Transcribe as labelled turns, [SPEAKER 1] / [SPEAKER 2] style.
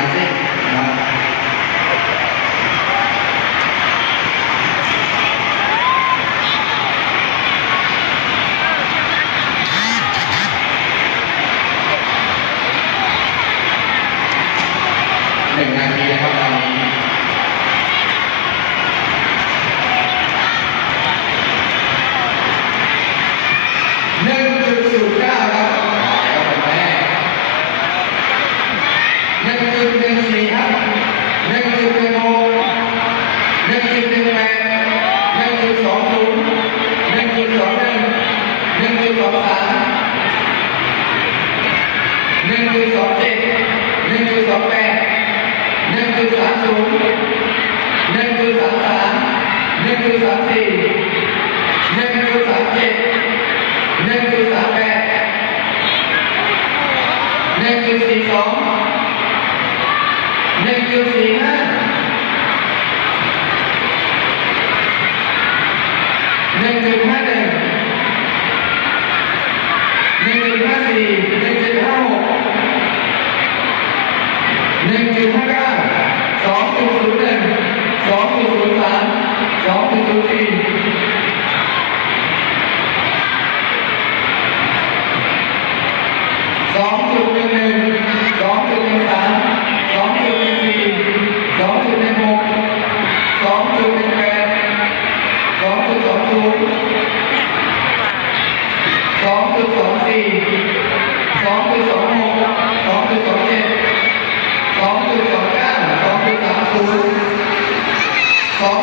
[SPEAKER 1] หนึ่งนาทีนะครับตอนนี้ องสามหนึ่งจุดสองเจ็ดหนึ่งจุดสองแปดหนึ่งจุดสามศูนย์หนึ่งจุดสามสามหนึ่งจุดสามสี่หนึ่งจุดสามเจ็ดหนึ่งจุดสามแปดหนึ่งจุดสี่สองหนึ่งจุดสี่ห้าหนึ่งจุดห้าหนึ่ง หนึ่งจุดห้าสี่หนึ่งจุดห้าหกหนึ่งจุดห้าเก้าสองจุดศูนย์หนึ่งสอง ของ